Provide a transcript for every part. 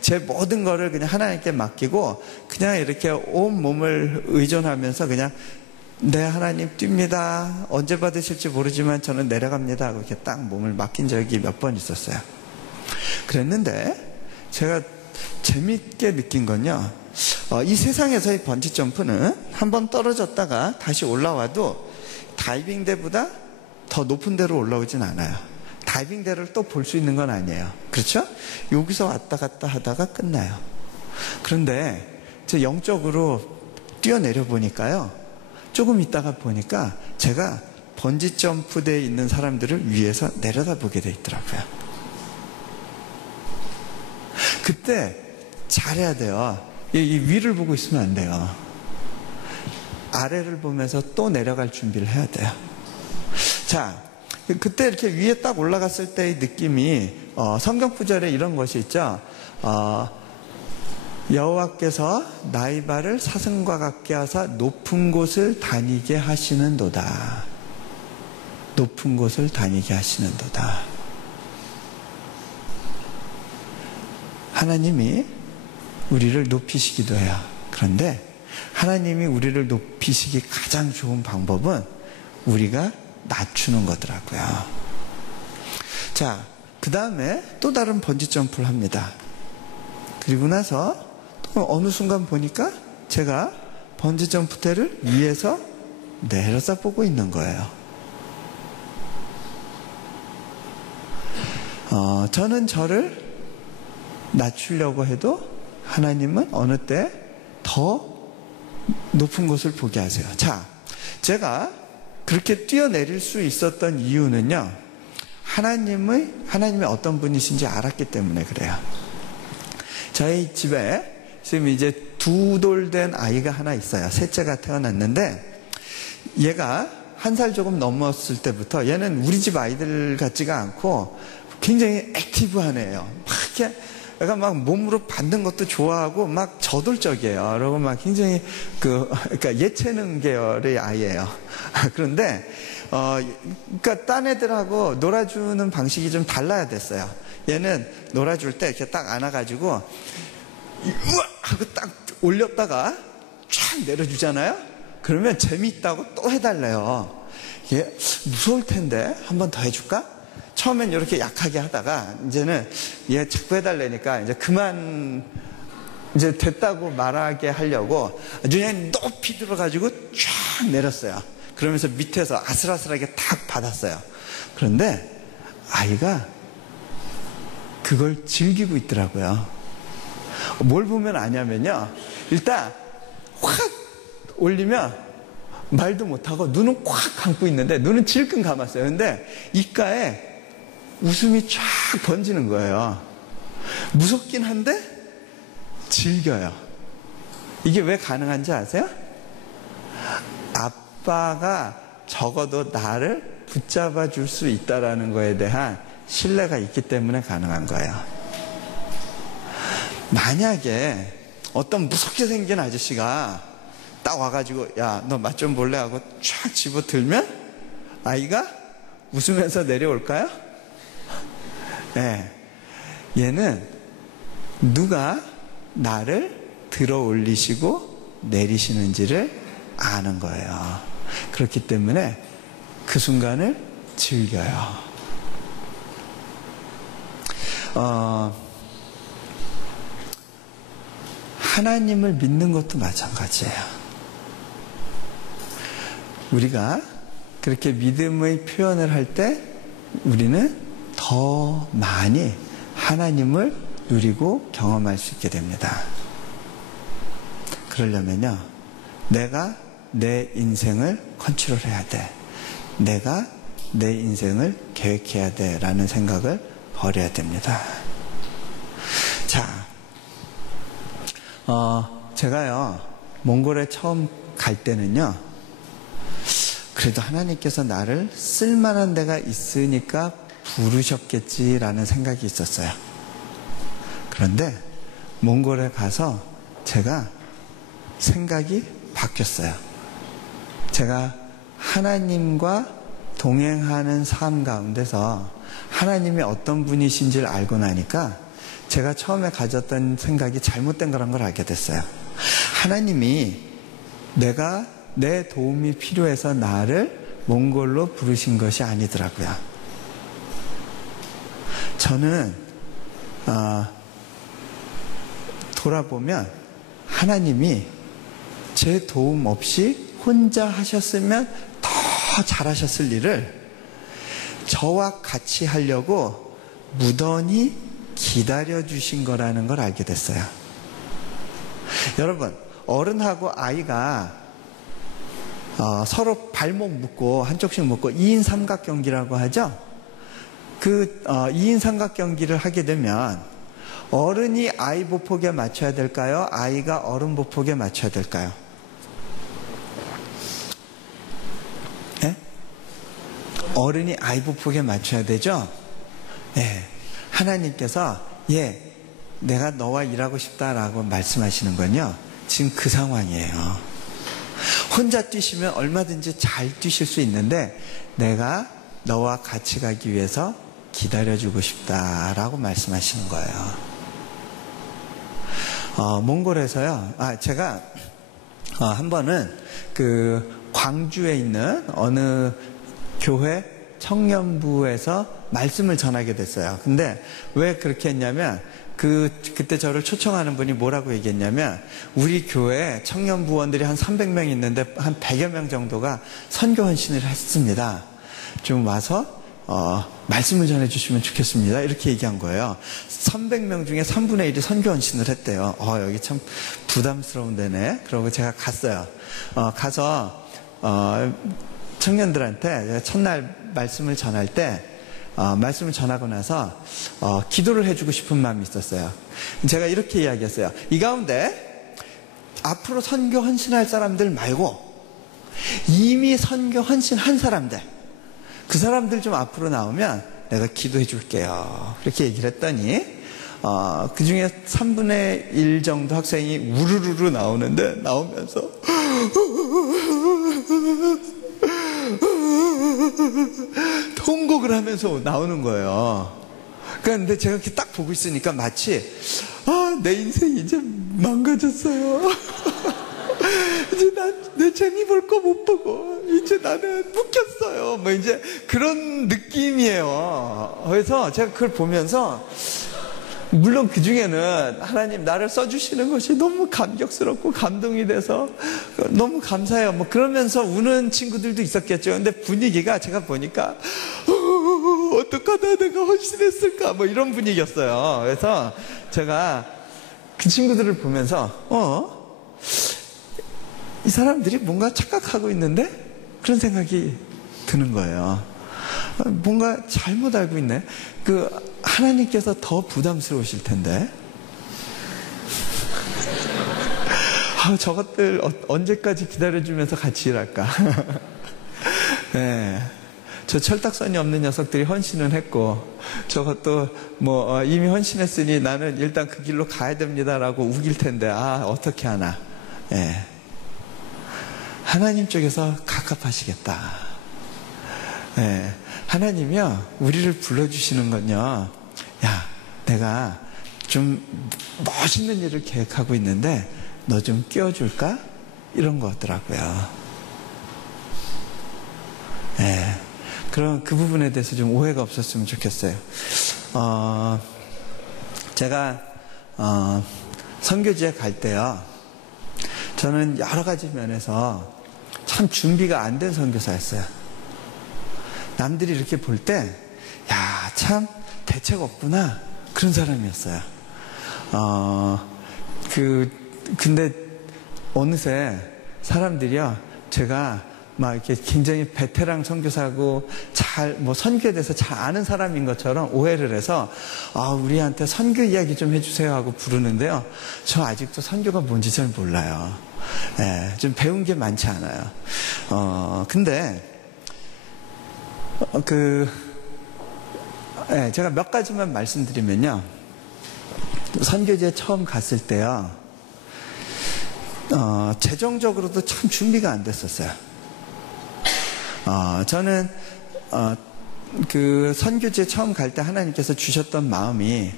제 모든 거를 그냥 하나님께 맡기고 그냥 이렇게 온 몸을 의존하면서 그냥 네, 하나님 뜁니다. 언제 받으실지 모르지만 저는 내려갑니다 하고 이렇게 딱 몸을 맡긴 적이 몇 번 있었어요. 그랬는데 제가 재밌게 느낀 건요, 이 세상에서의 번지 점프는 한번 떨어졌다가 다시 올라와도 다이빙대보다 더 높은 데로 올라오진 않아요. 다이빙대를 또 볼 수 있는 건 아니에요. 그렇죠? 여기서 왔다 갔다 하다가 끝나요. 그런데 제 영적으로 뛰어내려 보니까요, 조금 있다가 보니까 제가 번지 점프대에 있는 사람들을 위에서 내려다보게 돼 있더라고요. 그때 잘해야 돼요. 이 위를 보고 있으면 안 돼요. 아래를 보면서 또 내려갈 준비를 해야 돼요. 자, 그때 이렇게 위에 딱 올라갔을 때의 느낌이 성경 구절에 이런 것이 있죠. 여호와께서 나의 발을 사슴과 같게 하사 높은 곳을 다니게 하시는도다. 높은 곳을 다니게 하시는도다. 하나님이 우리를 높이시기도 해요. 그런데 하나님이 우리를 높이시기 가장 좋은 방법은 우리가 낮추는 거더라고요. 자, 그 다음에 또 다른 번지 점프를 합니다. 그리고 나서 또 어느 순간 보니까 제가 번지 점프대를 위에서 내려다 보고 있는 거예요. 저는 저를 낮추려고 해도 하나님은 어느 때 더 높은 곳을 보게 하세요. 자, 제가 그렇게 뛰어내릴 수 있었던 이유는요, 하나님의 어떤 분이신지 알았기 때문에 그래요. 저희 집에 지금 이제 2돌 된 아이가 하나 있어요. 셋째가 태어났는데, 얘가 1살 조금 넘었을 때부터 얘는 우리 집 아이들 같지가 않고 굉장히 액티브한 애예요. 막 이렇게 애가 막 몸으로 받는 것도 좋아하고 막 저돌적이에요. 그리고 막 굉장히 그러니까 예체능 계열의 아이예요. 그런데 그러니까 딴 애들하고 놀아주는 방식이 좀 달라야 됐어요. 얘는 놀아줄 때 이렇게 딱 안아가지고 우와 하고 딱 올렸다가 쫙 내려주잖아요. 그러면 재미있다고 또 해달래요. 이게 무서울 텐데 한 번 더 해줄까? 처음엔 이렇게 약하게 하다가 이제는 얘 자꾸 해달라니까 이제 그만 이제 됐다고 말하게 하려고 아주 그냥 높이 들어가지고 쫙 내렸어요. 그러면서 밑에서 아슬아슬하게 탁 받았어요. 그런데 아이가 그걸 즐기고 있더라고요. 뭘 보면 아냐면요, 일단 확 올리면 말도 못하고 눈은 꽉 감고 있는데 눈은 질끈 감았어요. 근데 입가에 웃음이 쫙 번지는 거예요. 무섭긴 한데 즐겨요. 이게 왜 가능한지 아세요? 아빠가 적어도 나를 붙잡아 줄 수 있다라는 거에 대한 신뢰가 있기 때문에 가능한 거예요. 만약에 어떤 무섭게 생긴 아저씨가 딱 와가지고 야, 너 맛 좀 볼래? 하고 쫙 집어들면 아이가 웃으면서 내려올까요? 네. 얘는 누가 나를 들어 올리시고 내리시는지를 아는 거예요. 그렇기 때문에 그 순간을 즐겨요. 하나님을 믿는 것도 마찬가지예요. 우리가 그렇게 믿음의 표현을 할 때 우리는 더 많이 하나님을 누리고 경험할 수 있게 됩니다. 그러려면요, 내가 내 인생을 컨트롤해야 돼. 내가 내 인생을 계획해야 돼 라는 생각을 버려야 됩니다. 자, 제가요 몽골에 처음 갈 때는요, 그래도 하나님께서 나를 쓸만한 데가 있으니까 부르셨겠지라는 생각이 있었어요. 그런데 몽골에 가서 제가 생각이 바뀌었어요. 제가 하나님과 동행하는 삶 가운데서 하나님이 어떤 분이신지를 알고 나니까 제가 처음에 가졌던 생각이 잘못된 거란 걸 알게 됐어요. 하나님이 내가 내 도움이 필요해서 나를 몽골로 부르신 것이 아니더라고요. 저는 돌아보면 하나님이 제 도움 없이 혼자 하셨으면 더 잘하셨을 일을 저와 같이 하려고 무던히 기다려주신 거라는 걸 알게 됐어요. 여러분, 어른하고 아이가 서로 발목 묶고 한쪽씩 묶고 2인 삼각경기라고 하죠. 그 2인 삼각경기를 하게 되면 어른이 아이 보폭에 맞춰야 될까요? 아이가 어른 보폭에 맞춰야 될까요? 네? 어른이 아이 보폭에 맞춰야 되죠? 네. 하나님께서 내가 너와 일하고 싶다라고 말씀하시는 건요, 지금 그 상황이에요. 혼자 뛰시면 얼마든지 잘 뛰실 수 있는데 내가 너와 같이 가기 위해서 기다려주고 싶다라고 말씀하시는 거예요. 몽골에서요, 제가 한 번은 그 광주에 있는 어느 교회 청년부에서 말씀을 전하게 됐어요. 근데 왜 그렇게 했냐면 그때 저를 초청하는 분이 뭐라고 얘기했냐면, 우리 교회 청년부원들이 한 300명 있는데 한 100여 명 정도가 선교 헌신을 했습니다. 좀 와서 말씀을 전해주시면 좋겠습니다. 이렇게 얘기한 거예요. 300명 중에 3분의 1이 선교 헌신을 했대요. 여기 참 부담스러운 데네. 그러고 제가 갔어요. 가서 청년들한테 첫날 말씀을 전할 때 말씀을 전하고 나서 기도를 해주고 싶은 마음이 있었어요. 제가 이렇게 이야기했어요. 이 가운데 앞으로 선교 헌신할 사람들 말고 이미 선교 헌신한 사람들, 그 사람들 좀 앞으로 나오면 내가 기도해 줄게요. 그렇게 얘기를 했더니 그 중에 3분의 1 정도 학생이 우르르르 나오는데, 나오면서 통곡을 하면서 나오는 거예요. 그런데 제가 이렇게 딱 보고 있으니까 마치 내 인생이 이제 망가졌어요. 이제 내 재미 볼 거 못 보고 이제 나는 묶였어요. 뭐 이제 그런 느낌이에요. 그래서 제가 그걸 보면서, 물론 그 중에는 하나님 나를 써주시는 것이 너무 감격스럽고 감동이 돼서 너무 감사해요. 뭐 그러면서 우는 친구들도 있었겠죠. 근데 분위기가 제가 보니까 어떡하다 내가 헌신했을까 뭐 이런 분위기였어요. 그래서 제가 그 친구들을 보면서 이 사람들이 뭔가 착각하고 있는데 그런 생각이 드는 거예요. 뭔가 잘못 알고 있네. 하나님께서 더 부담스러우실 텐데. 저것들 언제까지 기다려주면서 같이 일할까? 네. 저 철딱선이 없는 녀석들이 헌신은 했고, 저것도 이미 헌신했으니 나는 일단 그 길로 가야 됩니다라고 우길 텐데, 어떻게 하나. 네. 하나님 쪽에서 갑갑하시겠다. 네. 하나님이요, 우리를 불러주시는 건요, 내가 좀 멋있는 일을 계획하고 있는데 너 좀 끼워줄까? 이런 거더라고요. 네. 그럼 그 부분에 대해서 좀 오해가 없었으면 좋겠어요. 제가 선교지에 갈 때요, 저는 여러 가지 면에서 참 준비가 안 된 선교사였어요. 남들이 이렇게 볼 때, 참 대책 없구나, 그런 사람이었어요. 근데 어느새 사람들이요, 제가 막 이렇게 굉장히 베테랑 선교사고 선교에 대해서 잘 아는 사람인 것처럼 오해를 해서 우리한테 선교 이야기 좀 해주세요 하고 부르는데요, 저 아직도 선교가 뭔지 잘 몰라요. 좀 배운 게 많지 않아요. 근데 제가 몇 가지만 말씀드리면요, 선교지에 처음 갔을 때요, 재정적으로도 참 준비가 안 됐었어요. 저는 선교지에 처음 갈 때 하나님께서 주셨던 마음이,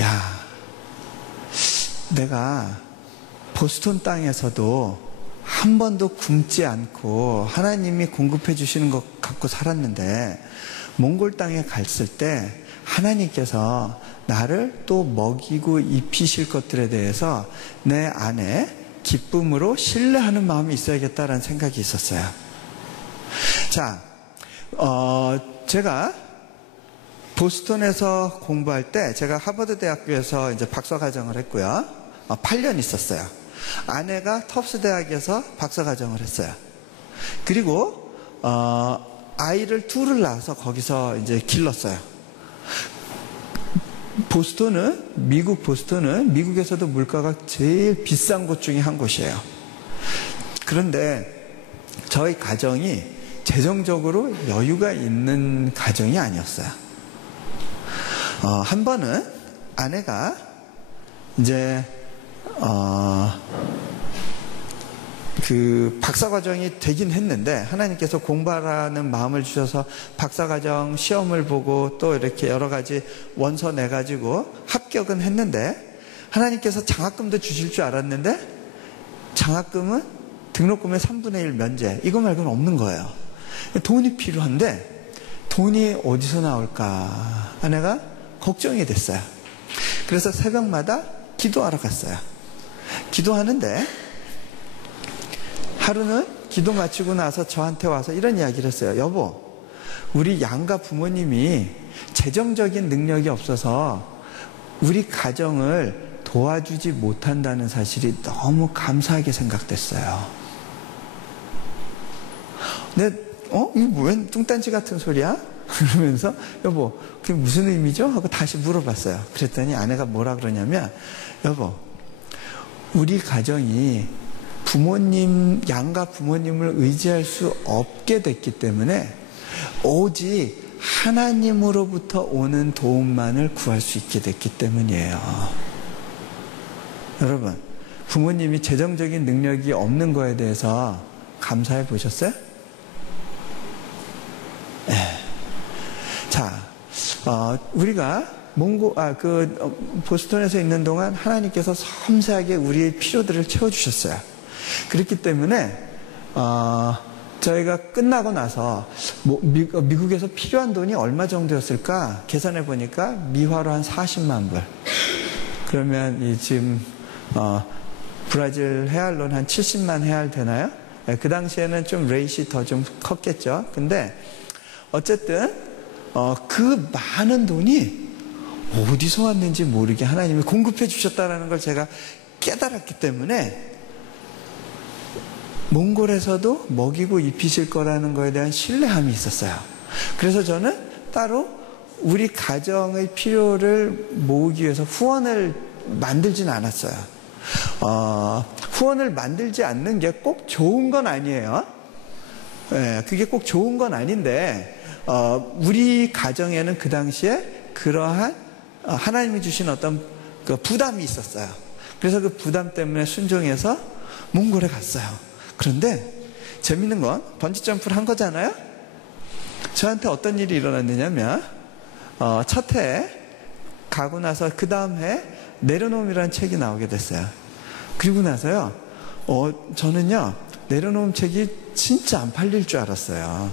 야, 내가 보스턴 땅에서도 한 번도 굶지 않고 하나님이 공급해 주시는 것 갖고 살았는데 몽골 땅에 갔을 때 하나님께서 나를 또 먹이고 입히실 것들에 대해서 내 안에 기쁨으로 신뢰하는 마음이 있어야겠다라는 생각이 있었어요. 자, 제가 보스턴에서 공부할 때 제가 하버드 대학교에서 이제 박사과정을 했고요. 8년 있었어요. 아내가 터프스 대학에서 박사과정을 했어요. 그리고 아이를 둘을 낳아서 거기서 이제 길렀어요. 미국 보스턴은 미국에서도 물가가 제일 비싼 곳 중에 한 곳이에요. 그런데 저희 가정이 재정적으로 여유가 있는 가정이 아니었어요. 한 번은 아내가 이제 그 박사과정이 되긴 했는데 하나님께서 공부하라는 마음을 주셔서 박사과정 시험을 보고 또 이렇게 여러 가지 원서 내가지고 합격은 했는데 하나님께서 장학금도 주실 줄 알았는데 장학금은 등록금의 3분의 1 면제, 이거 말고는 없는 거예요. 돈이 필요한데 돈이 어디서 나올까 아내가 걱정이 됐어요. 그래서 새벽마다 기도하러 갔어요. 기도하는데 하루는 기도 마치고 나서 저한테 와서 이런 이야기를 했어요. 여보, 우리 양가 부모님이 재정적인 능력이 없어서 우리 가정을 도와주지 못한다는 사실이 너무 감사하게 생각됐어요. 근데 이거 웬 뚱딴지 같은 소리야? 그러면서 여보, 그게 무슨 의미죠? 하고 다시 물어봤어요. 그랬더니 아내가 뭐라 그러냐면 여보, 우리 가정이 양가 부모님을 의지할 수 없게 됐기 때문에 오직 하나님으로부터 오는 도움만을 구할 수 있게 됐기 때문이에요. 여러분, 부모님이 재정적인 능력이 없는 거에 대해서 감사해 보셨어요? 네. 자, 우리가 보스턴에서 있는 동안 하나님께서 섬세하게 우리의 필요들을 채워주셨어요. 그렇기 때문에 저희가 끝나고 나서 미국에서 필요한 돈이 얼마 정도였을까 계산해 보니까 미화로 한 40만 불. 그러면 지금 브라질 헤알로는 한 70만 헤알 되나요? 그 당시에는 좀 레이시 더 좀 컸겠죠. 근데 어쨌든 그 많은 돈이 어디서 왔는지 모르게 하나님이 공급해 주셨다는 걸 제가 깨달았기 때문에 몽골에서도 먹이고 입히실 거라는 거에 대한 신뢰함이 있었어요. 그래서 저는 따로 우리 가정의 필요를 모으기 위해서 후원을 만들진 않았어요. 후원을 만들지 않는 게 꼭 좋은 건 아니에요. 네, 그게 꼭 좋은 건 아닌데 우리 가정에는 그 당시에 그러한 하나님이 주신 어떤 그 부담이 있었어요. 그래서 그 부담 때문에 순종해서 몽골에 갔어요. 그런데 재밌는 건 번지점프를 한 거잖아요. 저한테 어떤 일이 일어났느냐면 첫 해 가고 나서 그 다음 해 내려놓음이라는 책이 나오게 됐어요. 그리고 나서요 저는요 내려놓음 책이 진짜 안 팔릴 줄 알았어요.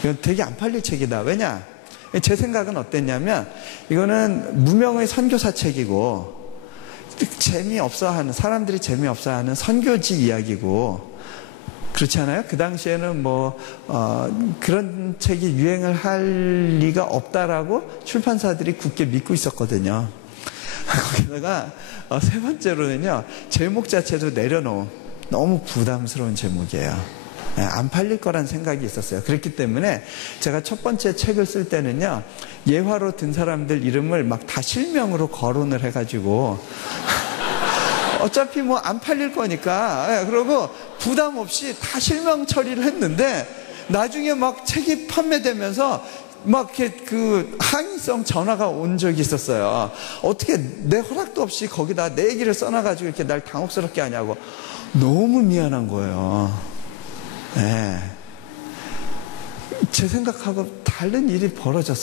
이건 되게 안 팔릴 책이다. 왜냐? 제 생각은 어땠냐면 이거는 무명의 선교사 책이고 사람들이 재미없어하는 선교지 이야기고 그렇지 않아요? 그 당시에는 그런 책이 유행을 할 리가 없다라고 출판사들이 굳게 믿고 있었거든요. 거기다가 세 번째로는요 제목 자체도 내려놓음, 너무 부담스러운 제목이에요. 안 팔릴 거란 생각이 있었어요. 그렇기 때문에 제가 첫 번째 책을 쓸 때는요 예화로 든 사람들 이름을 막 다 실명으로 거론을 해가지고 어차피 안 팔릴 거니까 그러고 부담 없이 다 실명 처리를 했는데 나중에 막 책이 판매되면서 막 이렇게 그 항의성 전화가 온 적이 있었어요. 어떻게 내 허락도 없이 거기다 내 얘기를 써놔가지고 이렇게 날 당혹스럽게 하냐고. 너무 미안한 거예요. 네. 제 생각하고 다른 일이 벌어졌어요.